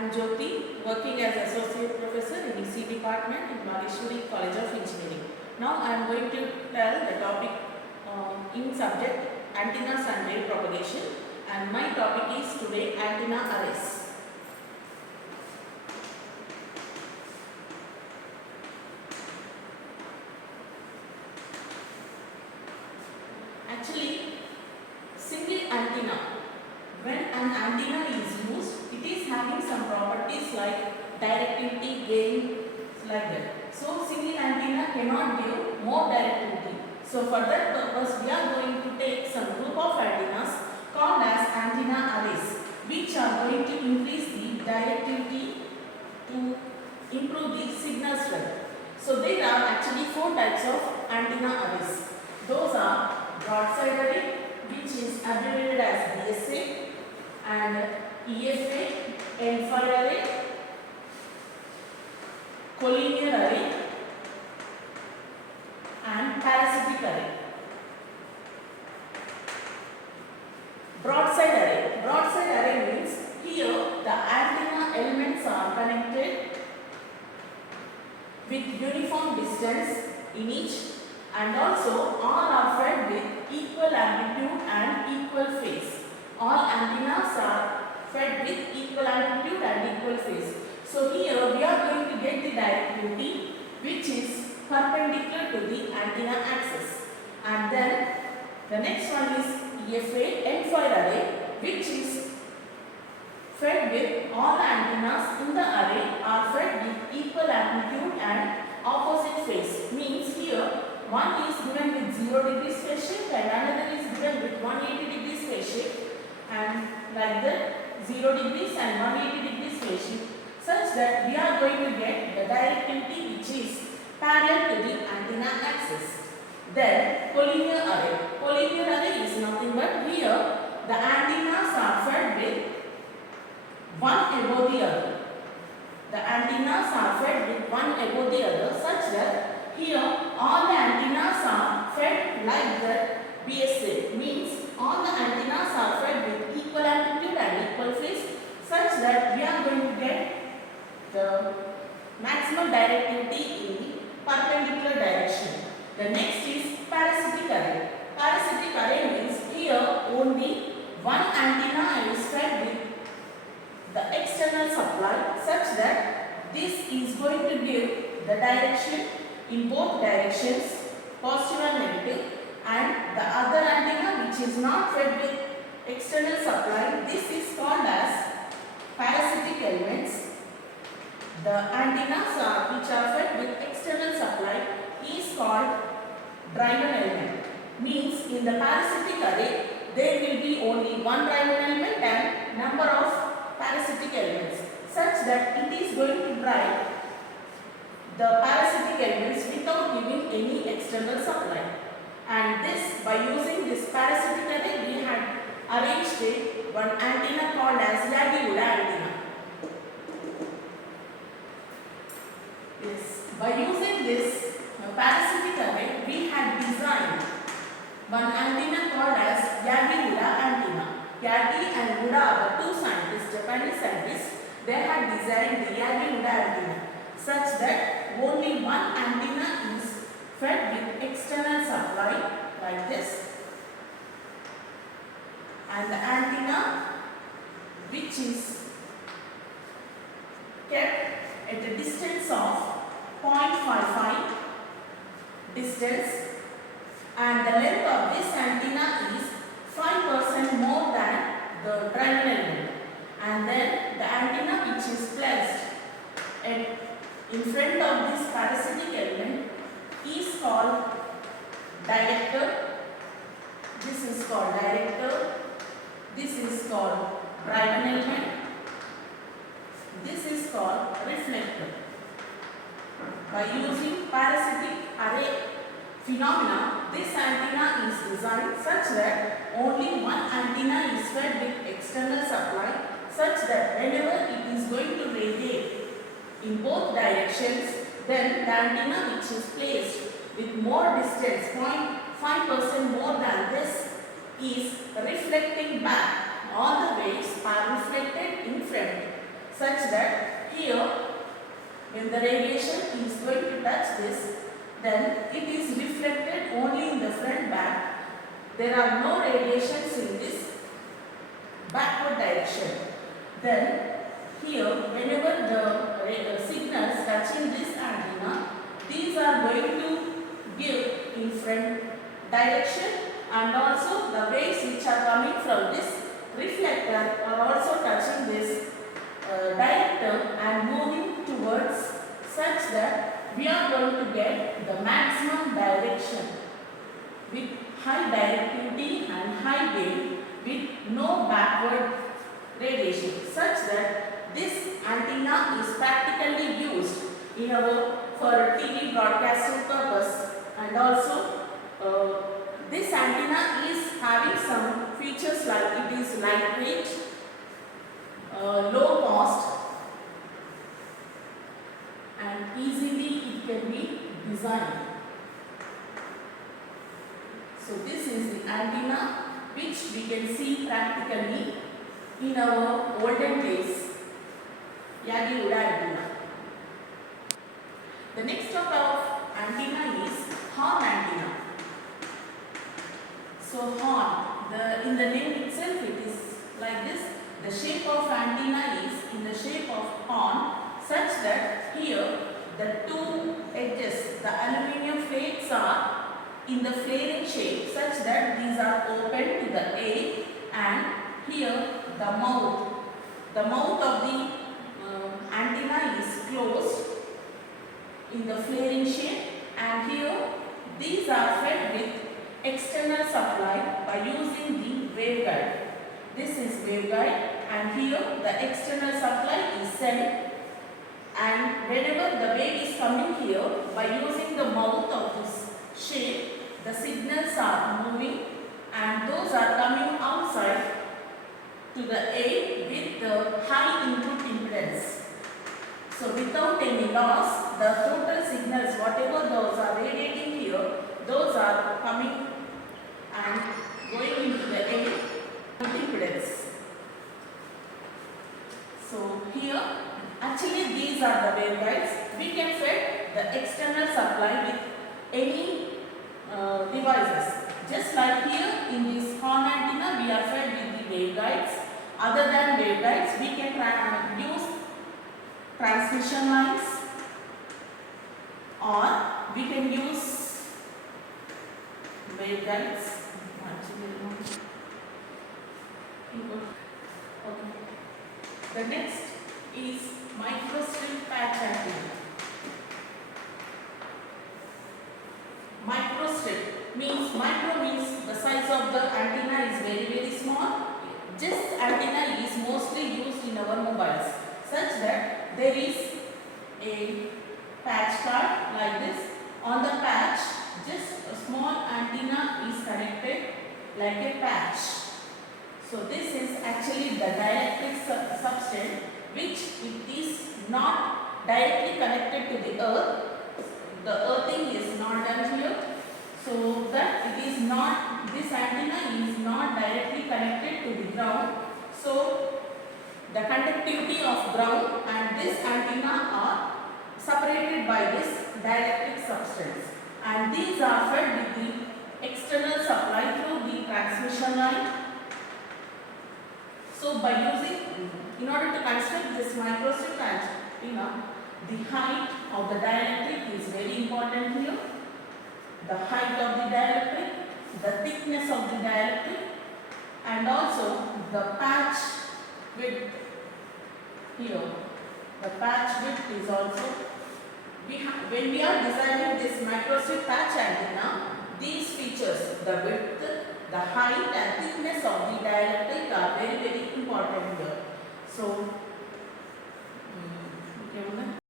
am Jyoti, working as Associate Professor in ECE Department in Vaageswari College of Engineering. Now I am going to tell the topic in subject antennas and wave propagation, and my topic is today antenna arrays. Actually, single antenna, when an antenna is used, it is having some properties like directivity, gain, like that. So single antenna cannot give more directivity. So for that purpose, we are going to take some group of antennas called as antenna arrays, which are going to increase the directivity to improve the signal strength. So there are actually 4 types of antenna arrays. Those are broadside array, which is abbreviated as ECE, and EFA, end-fire array, collinear array, and parasitic array. Broadside array. Broadside array means here the antenna elements are connected with uniform distance in each, and also all are fed with equal amplitude and equal phase. All antennas are fed with equal amplitude and equal phase. So here we are going to get the directivity which is perpendicular to the antenna axis. And then the next one is EFA, end-fire array, which is fed with all antennas in the array are fed with equal amplitude and opposite phase. Means here one is given with 0 degrees phase shift and another is given with 180 degrees phase shift, and like that 0 degrees and 180 degrees phase shift, such that we are going to get the directivity which is parallel to the antenna axis. Then collinear array. Collinear array is nothing but here the antennas are fed with one above the other. The antennas are fed with one above the other, such that here all the antennas are fed like that BSA, means all the antennas are fed with equal amplitude and equal phase, such that we are going to get the maximum directivity in the perpendicular direction. The next is parasitic array. Parasitic array means here only one antenna is fed with the external supply, such that this is going to give the direction in both directions, positive and negative, and the other antenna which is not fed with external supply, this is called as parasitic elements. The antennas which are fed with external supply is called diamond element. Means in the parasitic array there will be only one diamond element and number of parasitic elements, such that it is going to drive the parasitic elements without giving any external supply. And this, by using this parasitic array, we had arranged one antenna called as Yagi-Uda antenna. Yes, by using this parasitic array, we had designed one antenna called as Yagi-Uda antenna. Yagi and Uda are the 2 scientists, Japanese scientists. They had designed the Yagi-Uda antenna such that only one antenna is fed with external supply like this, and the antenna which is kept at a distance of 0.55 distance, and the length of this antenna is 5% more than the diamond element, and then the antenna which is placed in front of this parasitic element is called director. This is called director. This is called diamond element. This is called reflector. By using parasitic array phenomena, this antenna is designed such that only one antenna is fed with external supply, such that whenever it is going to radiate in both directions, then the antenna which is placed with more distance, 0.5% more than this, is reflecting back. All the waves are reflected in front, such that here when the radiation is going to touch this, then it is reflected only in the front back. There are no radiations in this backward direction. Then here whenever the signals touching this antenna, these are going to give in front direction, and also the waves which are coming from this reflector are also touching this director and moving towards, such that we are going to get the maximum direction with high directivity and high gain with no backward radiation, such that this antenna is practically used in our for TV broadcasting purpose. And also this antenna is having some features like it is lightweight, low cost, and easily it can be designed. So this is the antenna which we can see practically in our olden days, Yagi-Uda antenna. The next type of antenna is horn antenna. So horn, in the name itself it is like this. The shape of antenna is in the shape of horn, such that here the two edges, the aluminium plates are in the flaring shape, such that these are open to the air, and here the mouth of the antenna is closed in the flaring shape, and here these are fed with external supply by using the waveguide. This is waveguide, and here the external supply is sent, and whenever the wave is coming here, by using the mouth of this shape, the signals are moving and those are coming outside to the air with the high input impedance. So without any loss, the total signals, whatever those are radiating here, those are coming and going into the air with impedance. So here, actually these are the waveguides. We can feed the external supply with any devices. Just like here in this horn antenna, we are fed with the waveguides. Other than waveguides, we can use transmission lines, or we can use waveguides. Okay. The next is microstrip patch antenna. Microstrip means, micro means the size of the antenna is very, very small. This antenna is mostly used in our mobiles, such that there is a patch card like this. On the patch, just a small antenna is connected like a patch. So this is actually the dielectric substance, which it is not directly connected to the earth. The earthing is not done here, so that it is not, this antenna is not directly connected to the ground. So the conductivity of ground and this antenna are separated by this dielectric substance, and these are fed with the external supply through the transmission line. So by using, in order to construct this microstrip antenna, the height of the dielectric is very important here. The height of the dielectric, the thickness of the dielectric, and also the patch width here. The patch width is also, when we are designing this microstrip patch antenna, these features, the width, the height and thickness of the dielectric are very, very important here. So